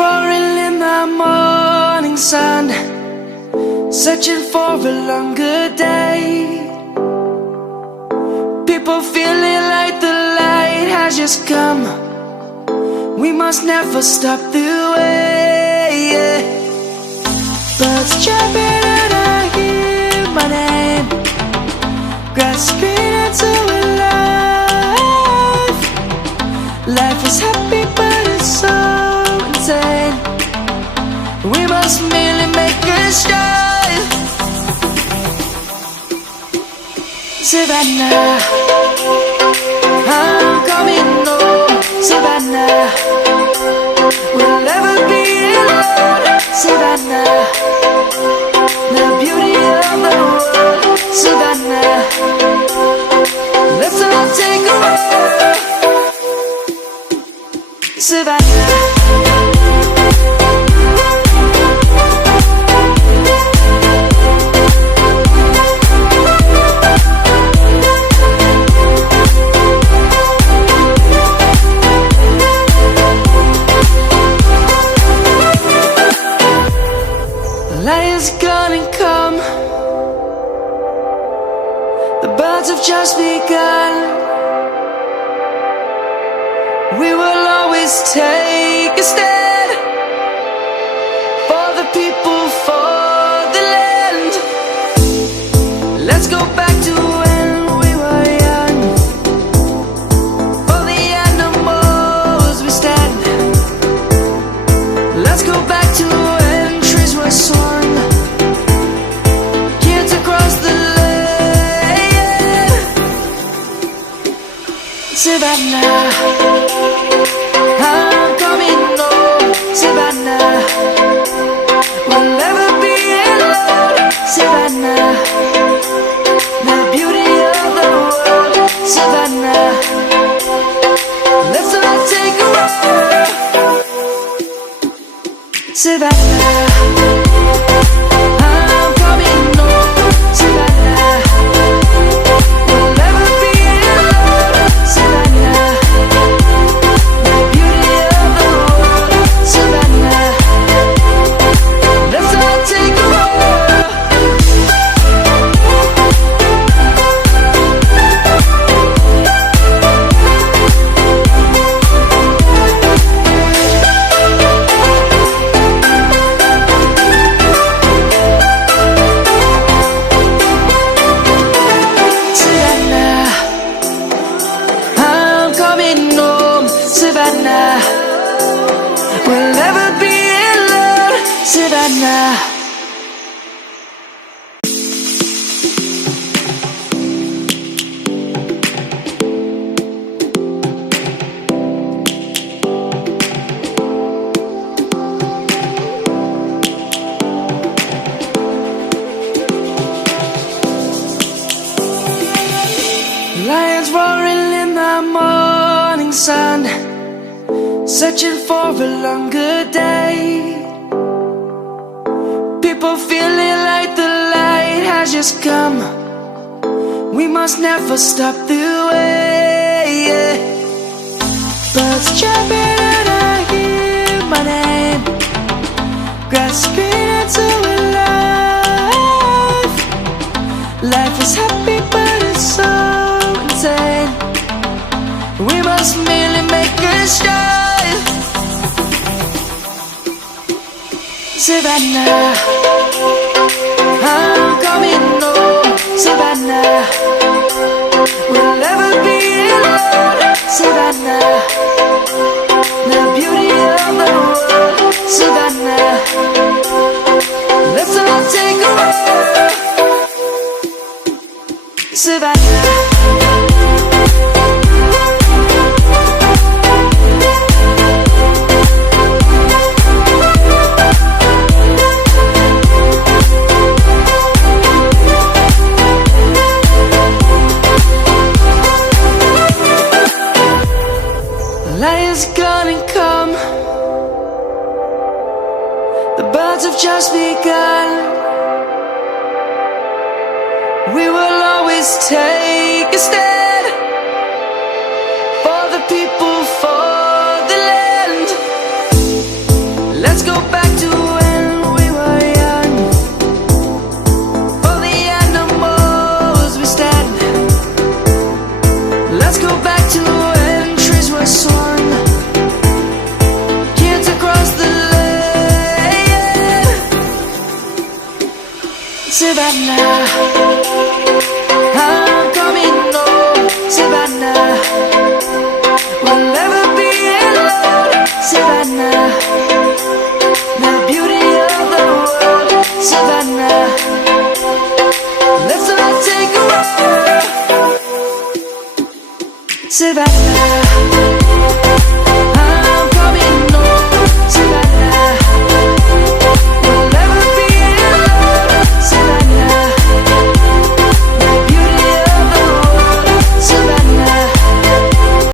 roaring in the morning sun, searching for a longer day. People feeling like the light has just come. We must never stop the way, yeah. Birds chirping and I hear my name, grasping into a life. Life is happy but it's so insane. We must merely make a start. Savannah, I'm coming home. Savannah, we'll never be alone. Savannah, the beauty of the world. Savannah, let's all take a walk. Savannah, lion's gonna come. The birds have just begun. We will always take a stand for the people, for the land. Let's go back to when we were young. For the animals we stand. Let's go back to when trees were swung, kids across the land. Savannah, I'm coming home. Savannah, we'll never be alone. Savannah, the beauty of the world. Savannah, let's all take a walk. Savannah, I'm coming home. Savannah, we'll never be alone. Savannah, the beauty of the world. Savannah, let's all take a walk. Savannah, I'm coming home. Savannah, we'll never be alone. Savannah. Lions roaring in the morning sun, searching for a longer day. People feeling like the light has just come. We must never stop the way, yeah. Birds chirping and I hear my name, grasping into a life. Life is happy but it's so insane. We must merely make a start. Savannah, I'm coming home. Savannah, we'll never be alone. Savannah, the beauty of the world. Savannah, let's all take a walk. Savannah, lion's gonna come. The birds have just begun. We will always take a stand for the people, for the land. Let's go back to when we were young. For the animals we stand. Let's go back to when trees were swung. Kids across the lane. Savannah, I'm coming home. Savannah, we'll never be alone. Savannah, the beauty of the world. Savannah, let's all take a walk. Savannah.